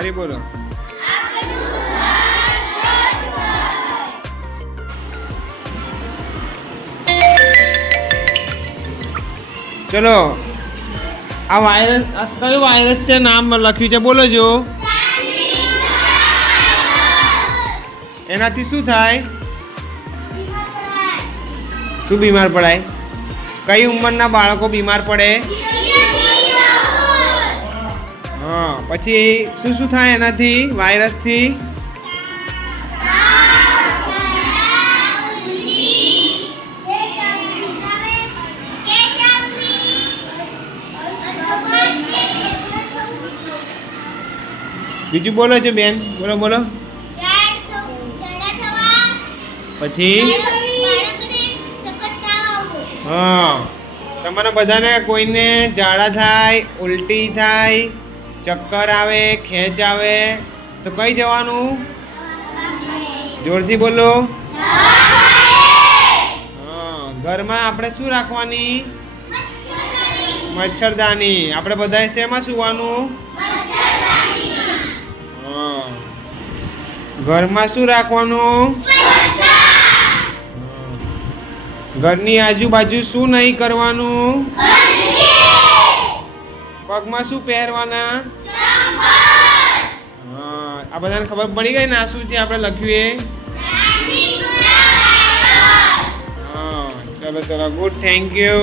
ફરી બોલો. ચલો આ વાયરસ કયો વાયરસ છે નામ લખ્યું છે બોલો જો. એનાથી શું થાય? શું બીમાર પડાય? કઈ ઉંમરના બાળકો બીમાર પડે? હા પછી શું શું થાય એનાથી વાયરસથી? બીજું બોલો છો બેન, બોલો બોલો. પછી હા તમારા બધાને કોઈને ઝાડા થાય, ઉલટી થાય, ચક્કર આવે, ખેંચ આવે તો કઈ જવાનું? જોરથી બોલો. હા ઘરમાં આપણે શું રાખવાની? મચ્છરદાની. આપણે બધાએ શેમાં સૂવાનું? હા ઘરમાં શું રાખવાનું? ઘરની આજુબાજુ શું નહીં કરવાનું? પગમાં શું પહેરવાના? હા આ બધાને ખબર પડી ગઈ ને આ શું છે આપણે લખ્યું એ? હા ચલો ચલો ગુડ, થેન્ક યુ.